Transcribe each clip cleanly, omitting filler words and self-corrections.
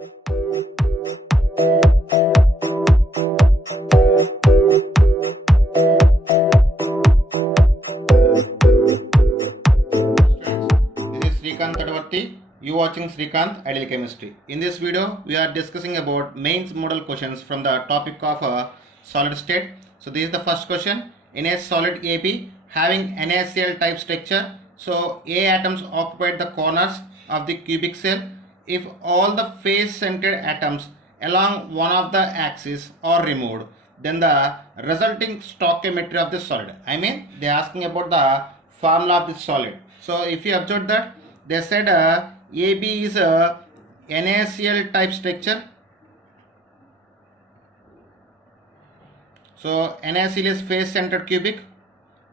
This is Srikanth Tadavarti. You watching Srikanth Ideal Chemistry. In this video, we are discussing about mains model questions from the topic of solid state. So this is the first question. In a solid AB having NaCl type structure, so A atoms occupied the corners of the cubic shell. If all the face-centered atoms along one of the axes are removed, then the resulting stoichiometry of the solid. I mean, they are asking about the formula of the solid. So if you observe that, they said AB is a NaCl type structure. So NaCl is face-centered cubic,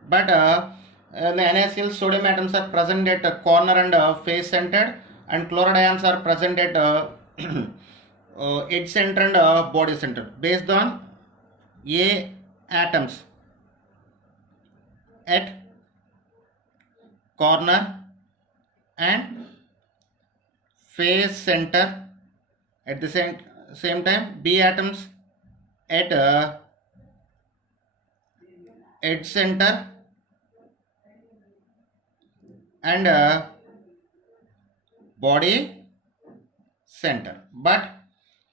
but the NaCl sodium atoms are present at corner and face-centered, and chloride ions are present at edge center and body center. Based on A atoms at corner and face center, at the same time B atoms at edge center and body center. But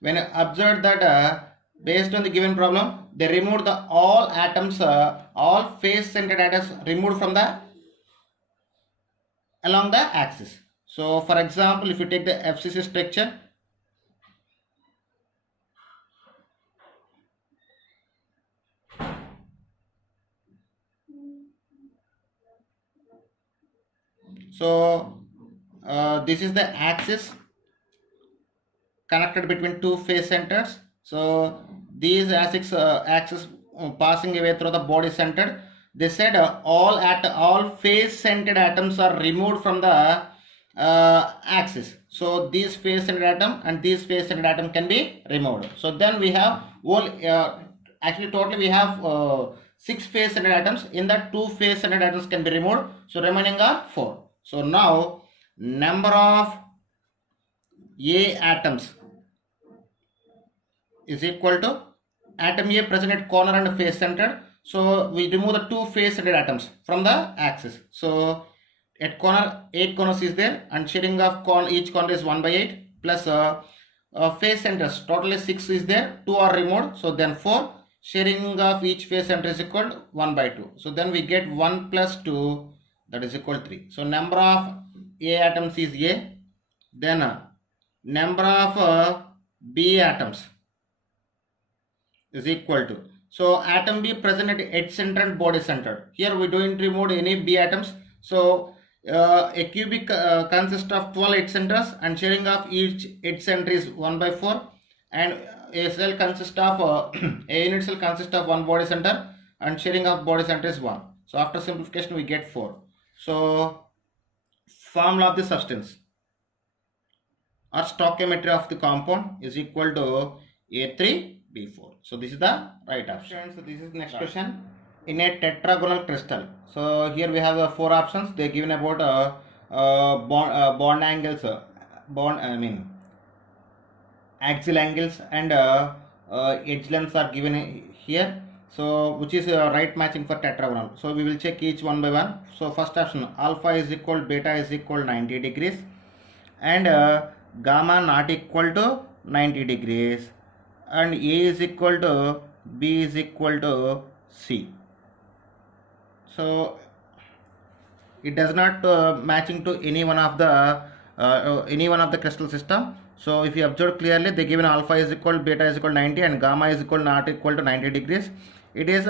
when I observed that based on the given problem, they removed the all atoms, all face centered atoms removed from the along the axis. So for example, if you take the FCC structure, so this is the axis connected between two face centers. So these axis passing away through the body center. They said all face centered atoms are removed from the axis. So these face centered atom and these face centered atom can be removed. So then we have actually totally we have 6 face centered atoms. In that 2 face centered atoms can be removed. So remaining are 4. So now number of A atoms is equal to atom A present at corner and face centered. So we remove the 2 face centered atoms from the axis. So at corner 8 corners is there, and sharing of each corner is 1 by 8 plus face centers totally 6 is there, 2 are removed, so then 4. Sharing of each face center is equal to 1 by 2. So then we get 1 plus 2, that is equal to 3. So number of A atoms is A. Then number of B atoms is equal to, so atom B present at edge center and body center. Here we don't remove any B atoms. So a cubic consists of 12 edge centers, and sharing of each edge center is 1 by 4, and a cell consists of a unit cell consists of 1 body center, and sharing of body center is 1. So after simplification we get 4. So formula of the substance or stoichiometry of the compound is equal to A3B4. So this is the right option. So this is the next question. In a tetragonal crystal, so here we have 4 options. They are given about bond angles, axial angles and edge lengths are given here. So which is right matching for tetragonal. So we will check each one by one. So first option, alpha is equal, beta is equal 90 degrees, and gamma not equal to 90 degrees, and A is equal to B is equal to C. So it does not matching to any one of the crystal system. So if you observe clearly, they given alpha is equal, beta is equal 90, and gamma is equal not equal to 90 degrees. It is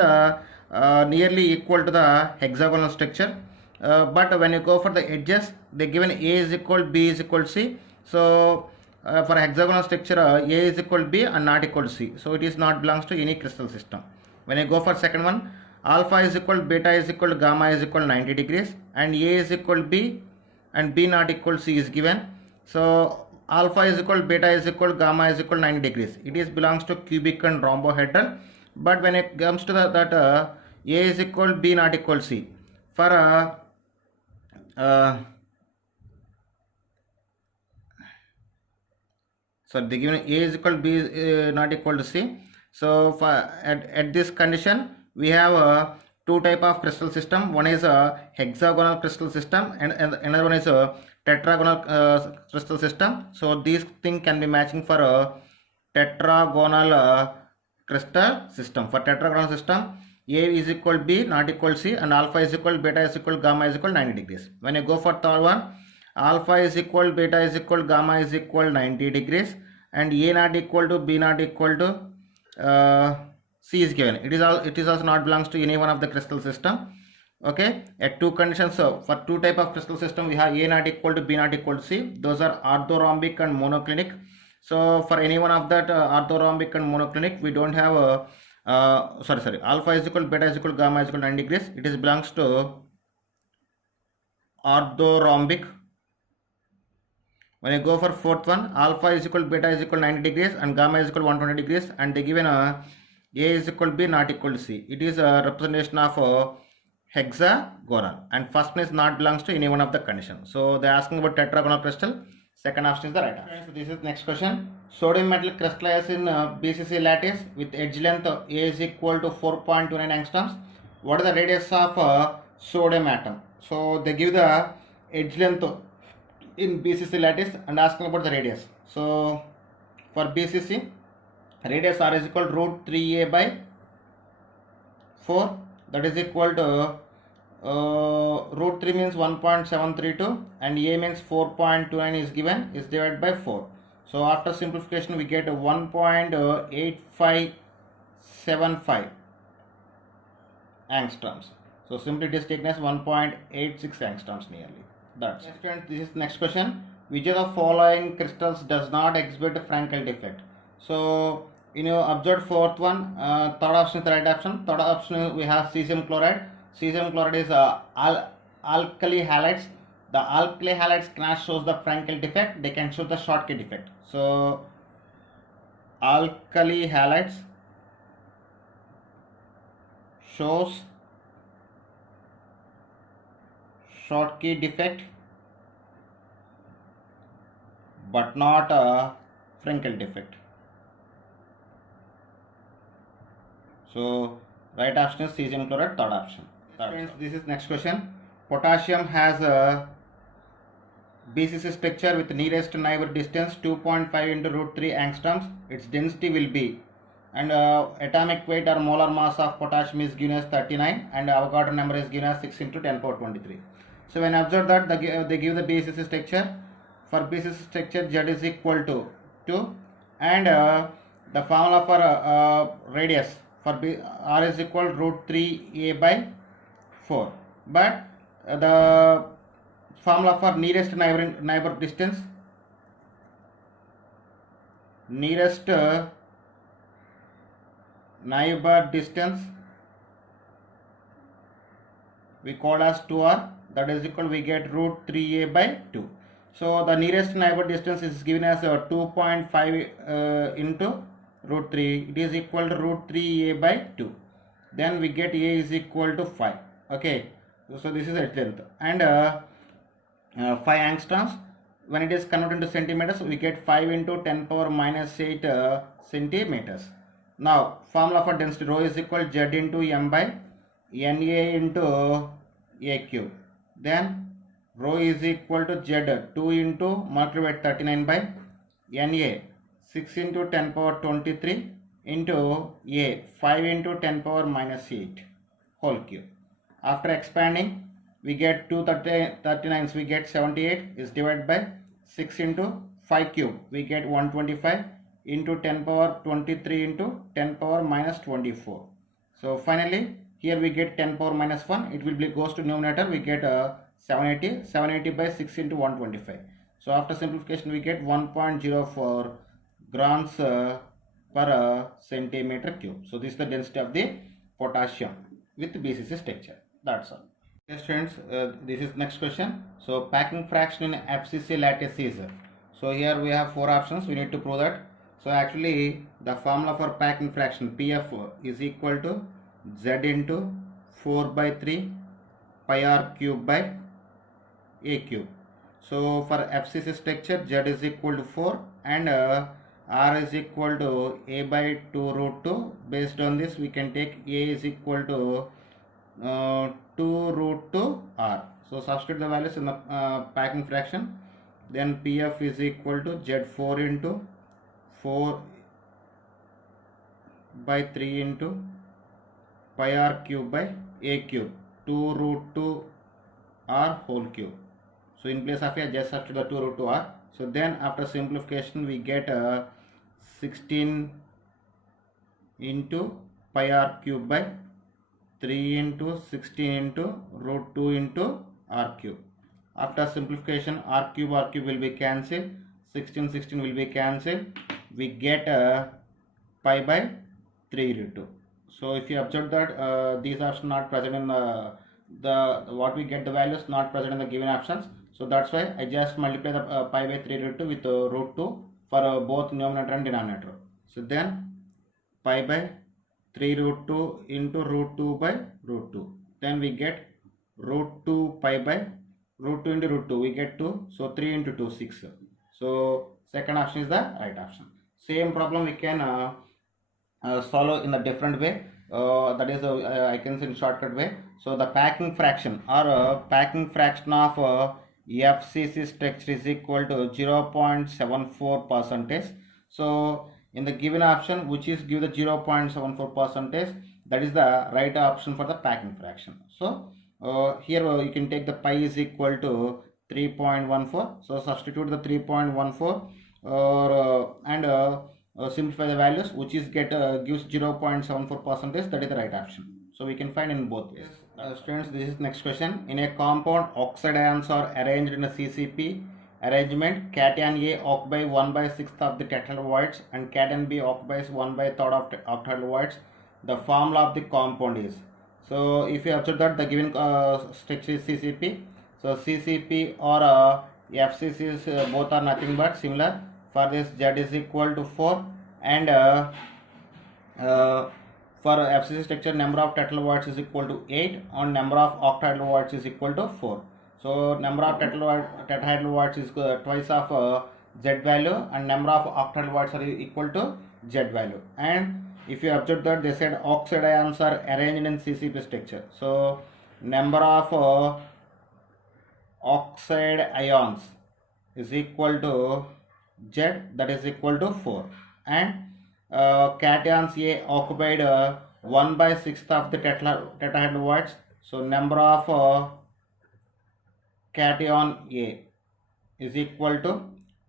nearly equal to the hexagonal structure. But when you go for the edges, they given A is equal, B is equal C. So for hexagonal structure, A is equal to B and not equal to C. So it is not belongs to any crystal system. When I go for second one, alpha is equal, beta is equal to gamma is equal to 90 degrees, and A is equal to B and B not equal to C is given. So alpha is equal, beta is equal, gamma is equal to 90 degrees. It is belongs to cubic and rhombohedral. But when it comes to that A is equal, B not equal to C. For So they given A is equal to B not equal to C. So for at this condition we have two type of crystal system. One is a hexagonal crystal system and another one is a tetragonal crystal system. So these thing can be matching for a tetragonal crystal system. For tetragonal system, A is equal to B not equal to C, and alpha is equal to beta is equal to gamma is equal to 90 degrees. When you go for third one, alpha is equal to beta is equal to gamma is equal to 90 degrees, and A not equal to B not equal to C is given. It is also not belongs to any one of the crystal system. Okay, at two conditions. So for two type of crystal system, we have A not equal to B not equal to C. Those are orthorhombic and monoclinic. So for any one of that orthorhombic and monoclinic, we don't have alpha is equal to beta is equal to gamma is equal to 90 degrees. It is belongs to orthorhombic. When you go for fourth one, alpha is equal to beta is equal to 90 degrees and gamma is equal to 120 degrees, and they given A is equal to B not equal to C. It is a representation of hexagonal, and first one is not belongs to any one of the conditions. So they are asking about tetragonal crystal. Second option is the right option. So this is next question. Sodium metal crystallizes in BCC lattice with edge length A is equal to 4.29 angstroms. What is the radius of sodium atom? So they give the edge length in BCC lattice and asking about the radius. So for BCC, radius R is equal to root 3a by 4, that is equal to root 3 means 1.732 and A means 4.29 is given, is divided by 4. So after simplification we get 1.8575 angstroms. So simply it is taken as 1.86 angstroms nearly. That's it. This is next question. Which of the following crystals does not exhibit Frankel defect? So observed fourth one, third option is the right option. Third option we have cesium chloride. Cesium chloride is alkali halides. The alkali halides cannot show the Frankel defect, they can show the Schottky defect. So alkali halides shows Schottky defect but not a Frankel defect. So right option is cesium chloride, third option. Friends, this is next question. Potassium has a BCC structure with nearest neighbor distance 2.5 into root 3 angstroms. Its density will be, and atomic weight or molar mass of potassium is given as 39 and Avogadro number is given as 6 into 10 power 23. So when observe that they give the BCC structure. For BCC structure, Z is equal to 2 and the formula for radius for R is equal to root 3a by 4, but the formula for nearest neighbor distance, we call as 2r, that is equal, we get root 3a by 2. So the nearest neighbor distance is given as 2.5 into root 3, it is equal to root 3a by 2. Then we get a is equal to 5. Okay, so this is its length, and 5 angstroms. When it is converted into centimeters, we get 5 into 10 power minus 8 centimeters. Now formula for density, rho is equal to Z into m by Na into a cube. Then rho is equal to Z 2 into molecular weight 39 by Na 6 into 10 power 23 into A 5 into 10 power minus 8 whole cube. After expanding, we get 239s, we get 78 is divided by 6 into 5 cube, we get 125 into 10 power 23 into 10 power minus 24. So finally here we get 10 power minus 1, it will be goes to numerator, we get 780 by 6 into 125. So after simplification we get 1.04 grams per centimeter cube. So this is the density of the potassium with BCC structure. That's all. Okay students, this is next question. So packing fraction in FCC lattice is, so here we have 4 options, we need to prove that. So actually the formula for packing fraction PF is equal to Z into 4 by 3 pi r cube by a cube. So for FCC structure, Z is equal to 4 and r is equal to a by 2 root 2. Based on this, we can take a is equal to 2 root 2 r. So substitute the values in the packing fraction. Then pf is equal to z4 into 4 by 3 into pi r cube by a cube 2 root 2 r whole cube. So in place of a, just substitute the 2 root 2 r. So then after simplification, we get 16 into pi r cube by 3 into 16 into root 2 into r cube. After simplification, r cube will be cancelled. 16 will be cancelled. We get pi by 3 root 2. So if you observe that these are not present in the what we get the values not present in the given options. So that's why I just multiply the pi by 3 root 2 with root 2 for both numerator and denominator. So then pi by 3 root 2 into root 2 by root 2. Then we get root 2 pi by root 2 into root 2. We get 2. So 3 into 2, 6. So second option is the right option. Same problem we can solve in a different way. That is I can say in shortcut way. So the packing fraction or packing fraction of FCC structure is equal to 0.74 percentage. So in the given option, which is give the 0.74 percentage, that is the right option for the packing fraction. So here you can take the pi is equal to 3.14. So substitute the 3.14 and simplify the values, which is gives 0.74 percentage. That is the right option. So we can find in both ways. Students, this is next question. In a compound, oxide ions are arranged in a CCP arrangement. Cation A occupies 1/6 of the tetrahedral voids and cation B occupies 1/3 of the octahedral voids. The formula of the compound is. So if you observe that the given structure is CCP. So CCP or FCCs both are nothing but similar. For this, Z is equal to 4 and for FCC structure, number of tetrahedral voids is equal to 8 and number of octahedral voids is equal to 4. So number of tetrahedral voids is twice of Z value and number of octahedral voids are equal to Z value. And if you observe that they said oxide ions are arranged in CCP structure. So number of oxide ions is equal to Z, that is equal to 4, and cations A occupied 1/6 of the tetrahedral voids. So number of cation A is equal to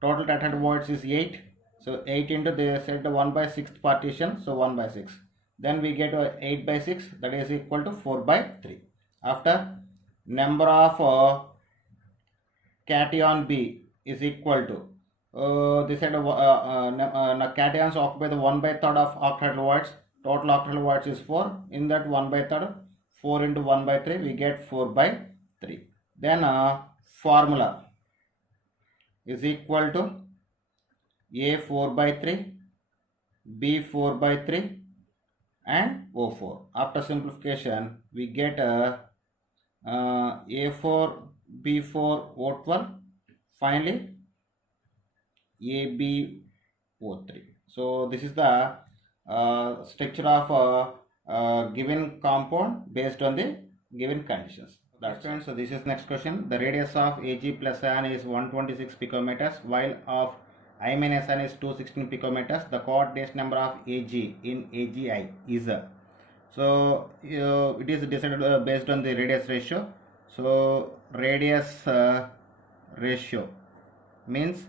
total tetrahedral voids is 8. So 8 into they said the 1/6 partition, so 1/6. Then we get 8/6, that is equal to 4/3. After number of cation B is equal to they said cations occupy the 1/3 of octahedral voids. Total octahedral voids is 4. In that 1/3, 4 into 1/3, we get 4/3. Then formula is equal to A 4/3, B 4/3 and O4. After simplification, we get A4, B4, O12. Finally AbO3. So this is the structure of given compound based on the given conditions. That's right. So this is next question. The radius of Ag plus ion is 126 picometers, while of I minus ion is 216 picometers. The coordinate number of Ag in Agi is so it is decided based on the radius ratio. So radius ratio means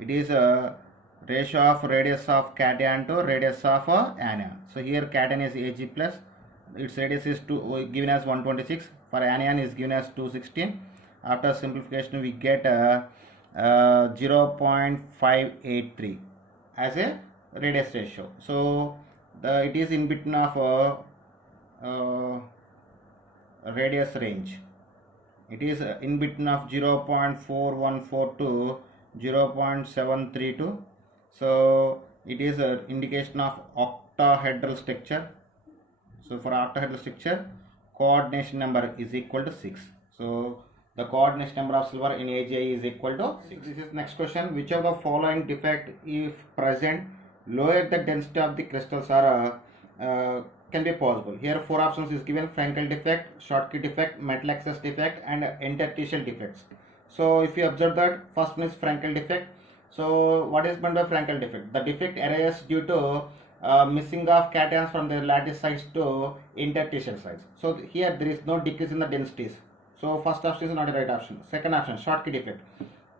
it is a ratio of radius of cation to radius of anion. So here cation is Ag plus, its radius is given as 126. For anion is given as 216. After simplification, we get 0.583 as a radius ratio. So it is in between of radius range. It is in between of 0.414 to 0.732. So it is an indication of octahedral structure. So for octahedral structure, coordination number is equal to 6. So the coordination number of silver in AgI is equal to 6. This is next question. Which of the following defect, if present, lower the density of the crystals are can be possible? Here 4 options is given: Frankel defect, Schottky defect, metal excess defect, and interstitial defects. So if you observe that, first one is Frankel defect. So what is meant by Frankel defect? The defect arises due to missing of cations from their lattice sites to interstitial sites. So here there is no decrease in the densities. So first option is not a right option. Second option, Schottky defect.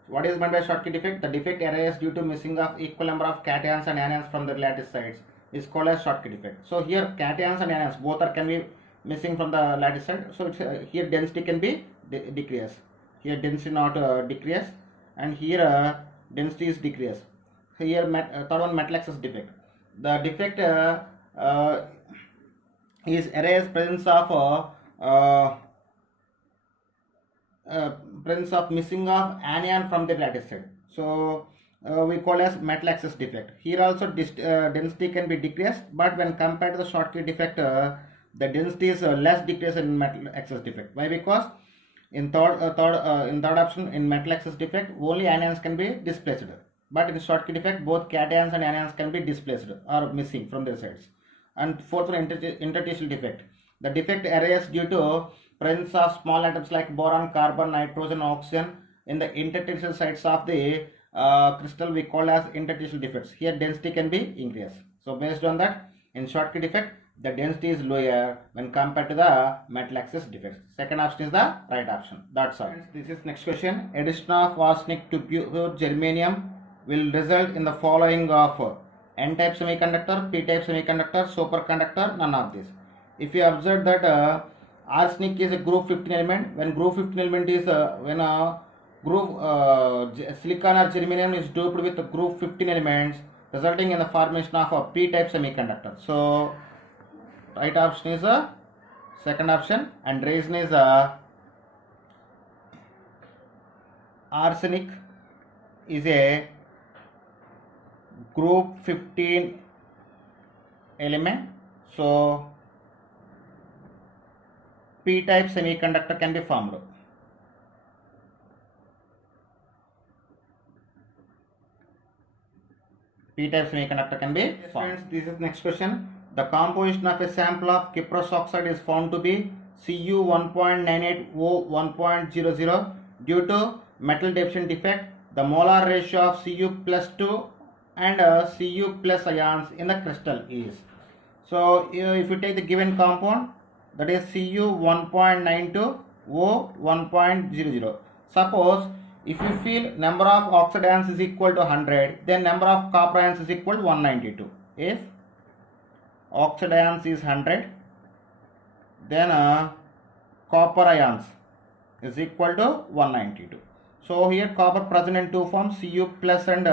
What is meant by Schottky defect? The defect arises due to missing of equal number of cations and anions from their lattice sites is called as Schottky defect. So here cations and anions both can be missing from the lattice side. So it's, here density can be decreased. Here density not decrease, and here density is decreased. So here third one, metal excess defect. The defect is arises presence of missing of anion from the lattice side. So we call as metal excess defect. Here also density can be decreased, but when compared to the Schottky defect, the density is less decreased in metal excess defect. Why? Because in third option, in metal excess defect, only anions can be displaced, but in Schottky defect, both cations and anions can be displaced or missing from their sides. And fourth one, interstitial defect. The defect arises due to presence of small atoms like boron, carbon, nitrogen, oxygen in the interstitial sites of the crystal. We call as interstitial defects. Here density can be increased. So based on that, in Schottky defect, the density is lower when compared to the metal excess defects. Second option is the right option. That's all. This is next question. Addition of arsenic to pure germanium will result in the following of N-type semiconductor, P-type semiconductor, superconductor, none of this. If you observe that arsenic is a group 15 element, when group 15 element is when a group silicon or germanium is doped with group 15 elements, resulting in the formation of a P-type semiconductor. So right option is a second option, and reason is arsenic is a group 15 element. So P-type semiconductor can be formed. P-type semiconductor can be formed. Friends, this is next question. The composition of a sample of cuprous oxide is found to be Cu 1.98O 1.00 due to metal deficient defect. The molar ratio of Cu plus 2 and Cu plus ions in the crystal is. So if you take the given compound, that is Cu 1.92 O 1.00. Suppose if you feel number of oxide ions is equal to 100, then number of copper ions is equal to 192. If oxide ions is 100, then copper ions is equal to 192. So here copper present in two forms, Cu plus and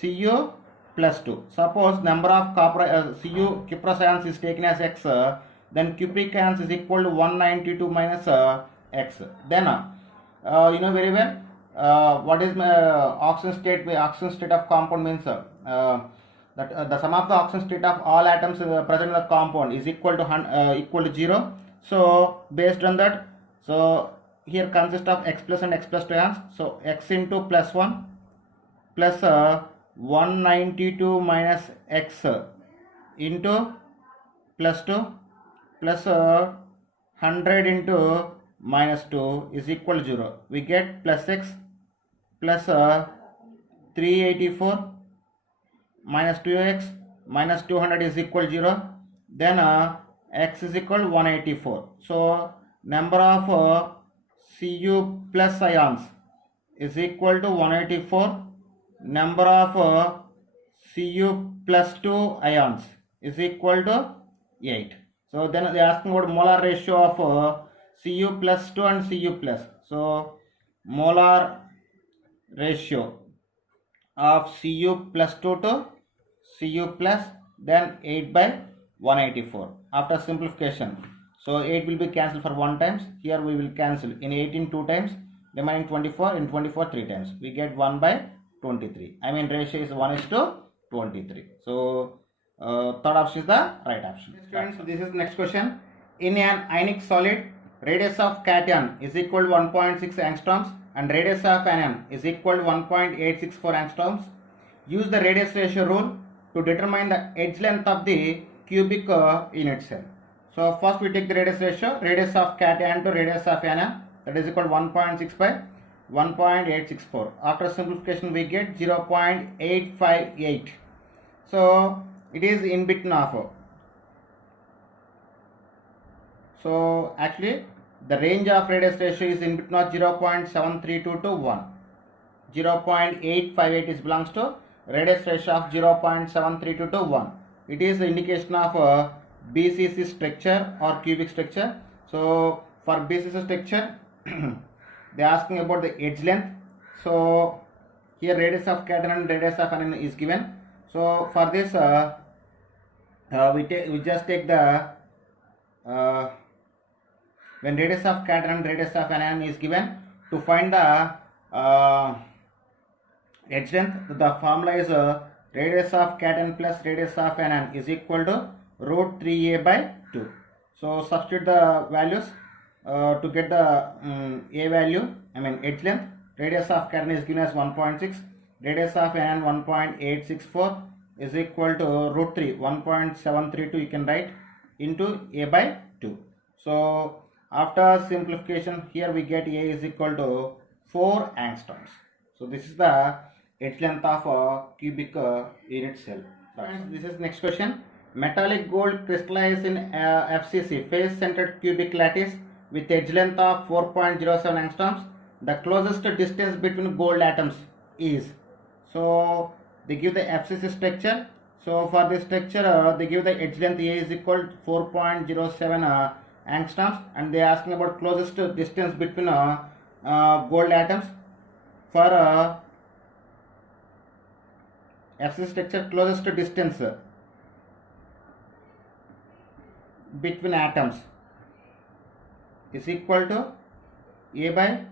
Cu plus 2. Suppose number of copper Cu cuprous ions is taken as X, then cupric ions is equal to 192 minus X. Then you know very well what is oxidation state. Oxidation state of compound means that the sum of the oxidation state of all atoms present in the compound is equal to 0. So based on that, so here consists of X plus and X plus 2 ions. So X into plus 1 plus 192 minus X into plus 2 plus 100 into minus 2 is equal to 0. We get plus X plus 384 minus 2X minus 200 is equal to 0. Then X is equal to 184. So number of Cu plus ions is equal to 184. Number of Cu plus 2 ions is equal to 8. So then they are asking about molar ratio of Cu plus 2 and Cu plus. So molar ratio of Cu plus 2 to Cu plus, then 8 by 184 after simplification. So 8 will be cancelled for 1 times. Here we will cancel in 18 2 times, remaining 24 in 24 3 times. We get 1 by 23. I mean ratio is 1:23. So third option is the right option. Students, this is next question. In an ionic solid, radius of cation is equal to 1.6 angstroms and radius of anion is equal to 1.864 angstroms. Use the radius ratio rule to determine the edge length of the cubic unit cell. So first we take the radius ratio, radius of cation to radius of anion, that is equal to 1.6 by 1.864. After simplification we get 0.858. So it is in between of. So actually the range of radius ratio is in between of 0.732 to 1. 0.858 is belongs to radius ratio of 0.732 to 1. It is the indication of BCC structure or cubic structure. So for BCC structure they are asking about the edge length. So here radius of cation and radius of anion is given. So for this we just take the when radius of cation and radius of anion is given, to find the edge length, the formula is radius of cation plus radius of anion is equal to root 3a by 2. So substitute the values to get the a value, edge length. Radius of cation is given as 1.6, radius of anion 1.864 is equal to root 3, 1.732 you can write, into a by 2. So after simplification here we get a is equal to 4 angstroms. So this is the edge length of a cubic unit cell. This is next question. Metallic gold crystallized in FCC face centered cubic lattice with edge length of 4.07 angstroms. The closest distance between gold atoms is. So they give the FCC structure. So for this structure they give the edge length A is equal to 4.07 angstroms, and they are asking about closest distance between gold atoms. For FCC structure, closest distance between atoms is equal to A by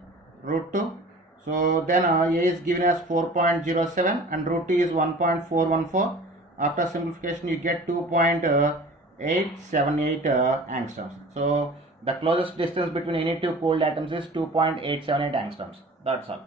root 2. So then A is given as 4.07 and root 2 is 1.414. After simplification you get 2.878 angstroms. So the closest distance between any two cold atoms is 2.878 angstroms. That's all.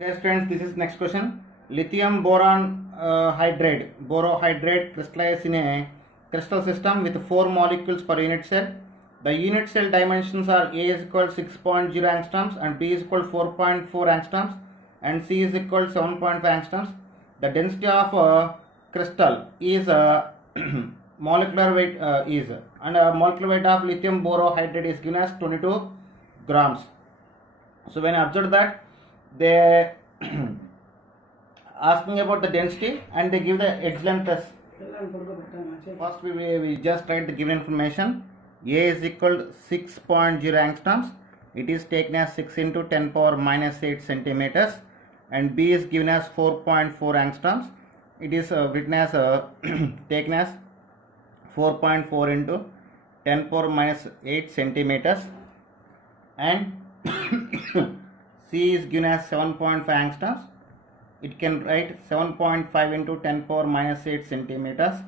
Okay friends, this is next question. Lithium boron borohydride crystallized in a crystal system with 4 molecules per unit cell. The unit cell dimensions are A is equal to 6.0 angstroms and B is equal to 4.4 angstroms and C is equal to 7.5 angstroms. The density of crystal is molecular weight and molecular weight of lithium borohydride is given as 22 grams. So when I observe that, they asking about the density and they give the edge length as. First we just write the given information. A is equal to 6.0 angstroms. It is taken as 6 into 10 power minus 8 centimeters, and B is given as 4.4 angstroms. It is written as taken as 4.4 into 10 power minus 8 centimeters, and C is given as 7.5 angstroms. It can write 7.5 into 10 power minus 8 centimeters,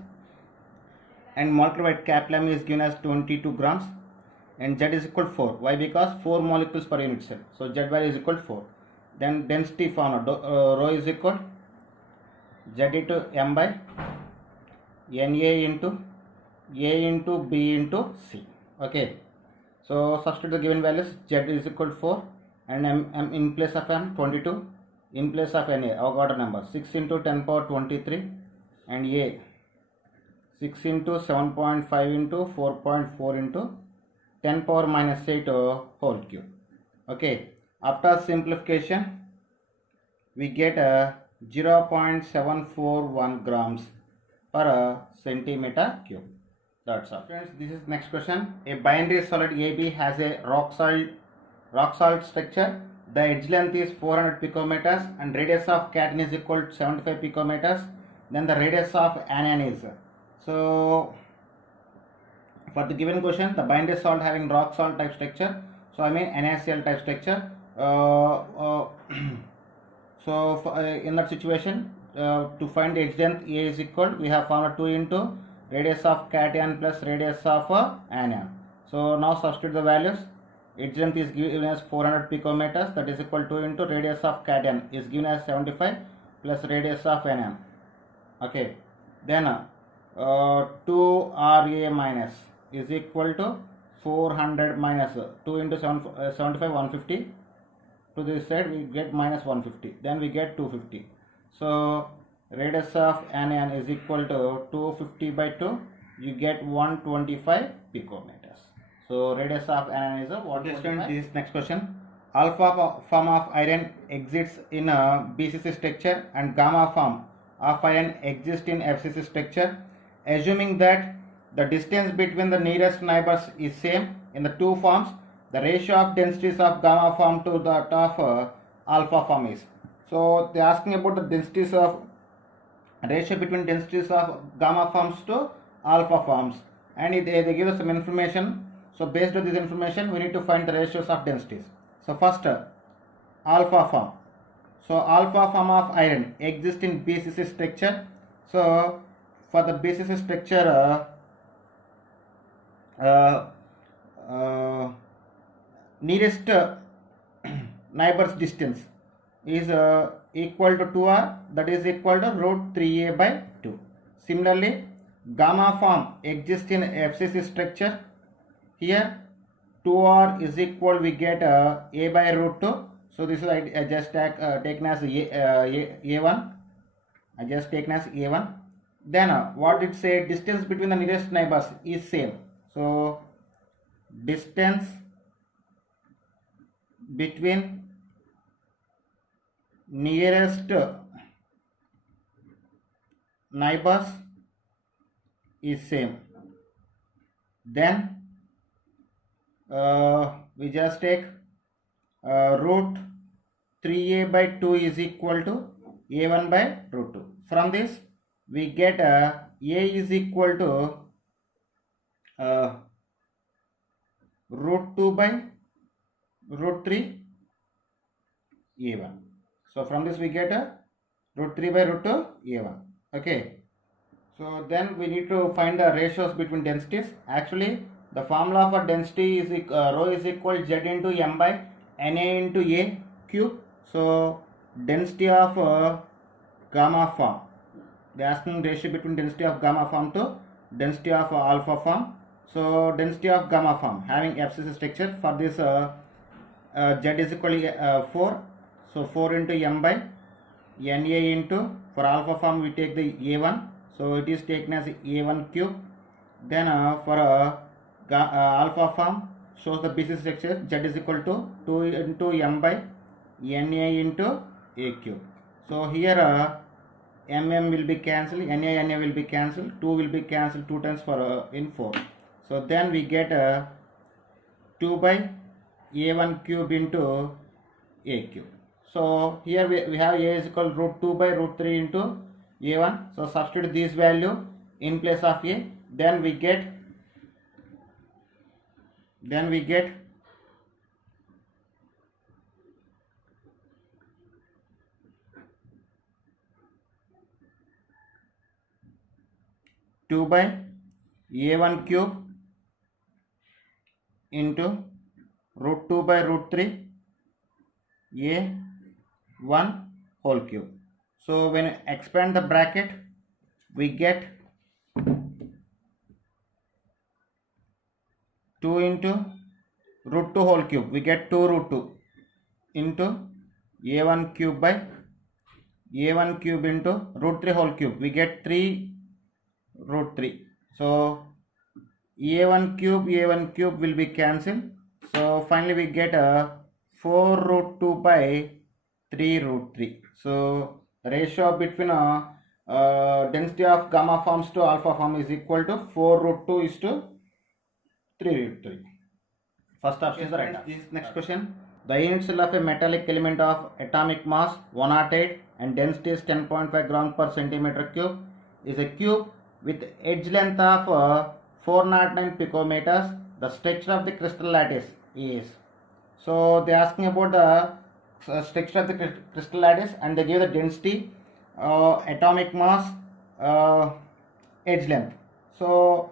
and molecular weight kaplan is given as 22 grams, and Z is equal to 4. Why? Because 4 molecules per unit cell. So Z value is equal to 4. Then density formula, rho is equal Z into M by Na into A into B into C. Okay. So substitute the given values. Z is equal to 4 and M in place of M 22. In place of Na, our order number 6 into 10 power 23, and A 6 into 7.5 into 4.4 into 10 power minus 8 whole cube. Okay. After simplification, we get 0.741 grams per centimeter cube. That's all. Friends, this is next question. A binary solid AB has a rock salt structure. The edge length is 400 picometers and radius of cation is equal to 75 picometers. Then the radius of anion is. So for the given question, the binary salt having rock salt type structure. So I mean NaCl type structure. In that situation, to find the edge length A is equal, we have formula 2 into radius of cation plus radius of anion. So now substitute the values. edge length is given as 400 picometers, that is equal to into radius of cation is given as 75 plus radius of nm. Okay, then 2Ra minus is equal to 400 minus 2 into 75, 150. To this side we get minus 150, then we get 250. So radius of NN is equal to 250 by 2, you get 125 picometers. So radius of NN is a 125. This next question. Alpha form of iron exists in a BCC structure and gamma form of iron exists in FCC structure. Assuming that the distance between the nearest neighbors is same in the two forms, the ratio of densities of gamma form to that of alpha form is. So they are asking about the densities of ratio between densities of gamma forms to alpha forms, and they give us some information. So based on this information we need to find the ratios of densities. So first alpha form. So alpha form of iron exists in BCC structure. So for the BCC structure nearest neighbor's distance is equal to 2r, that is equal to root 3a by 2. Similarly, gamma form exists in FCC structure. Here 2r is equal, we get a by root 2. So this is I just taken as a1. I just taken as a1. Then what it say, distance between the nearest neighbors is same. So distance between nearest neighbors is same. Then we just take root 3a by 2 is equal to a1 by root 2. From this we get a is equal to root 2 by root 3 a1. So from this we get a root 3 by root 2 a1. Okay, so then we need to find the ratios between densities. Actually the formula for density is rho is equal z into m by na into a cube. So density of gamma form, they are asking ratio between density of gamma form to density of alpha form. So density of gamma form having FCC structure, for this z is equal to 4. So 4 into m by na into, for alpha form we take the a1, so it is taken as a1 cube. Then for alpha form shows the BCC structure, z is equal to 2 into m by na into a cube. So here mm will be cancelled, na will be cancelled, 2 will be cancelled 2 times for in 4. So then we get 2 by a1 cube into a cube. So here we have a is equal to root 2 by root 3 into a1. So substitute this value in place of a. Then we get 2 by a1 cube into root 2 by root 3 a1 whole cube. So when I expand the bracket we get 2 into root 2 whole cube, we get 2 root 2 into a1 cube by a1 cube into root 3 whole cube, we get 3 root 3. So a1 cube will be cancelled. So finally we get a 4 root 2 by 3 root 3. So the ratio between density of gamma forms to alpha form is equal to 4 root 2 is to 3 root 3. First option is the right. This next question. The unit cell of a metallic element of atomic mass 108 and density is 10.5 grams per centimeter cube is a cube with edge length of 409 picometers. The structure of the crystal lattice is. So they are asking about the structure of the crystal lattice and they give the density, atomic mass, edge length. So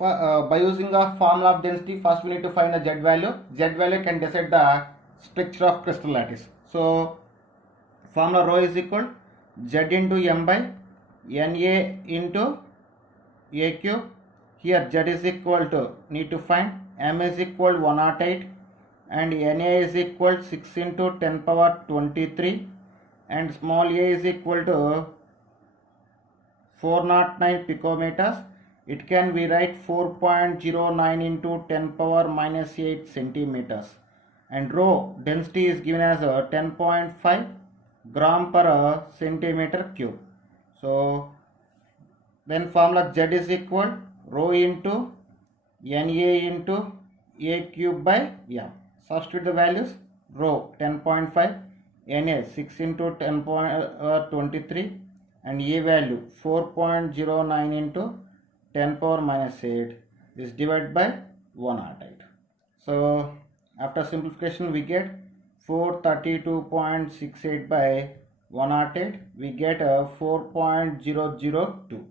by using a formula of density, first we need to find the Z value. Z value can decide the structure of crystal lattice. So formula rho is equal Z into M by Na into A cube. Here Z is equal to, need to find, M is equal 108 and Na is equal 6 into 10 power 23 and small a is equal to 409 picometers. It can be write 4.09 into 10 power minus 8 centimeters. And rho density is given as 10.5 gram per centimeter cube. So then formula Z is equal rho into Na into A cube by M. Substitute the values. Rho 10.5, Na 6 into 10.23 and A value 4.09 into 10 power minus 8 is divided by 108. So after simplification we get 432.68 by 108, we get a 4.002.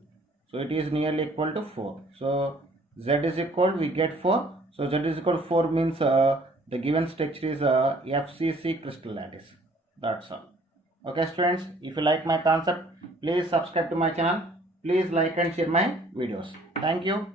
So it is nearly equal to 4. So Z is equal, we get 4. So Z is equal to 4 means the given structure is FCC crystal lattice. That's all. Okay students, if you like my concept, please subscribe to my channel. Please like and share my videos. Thank you.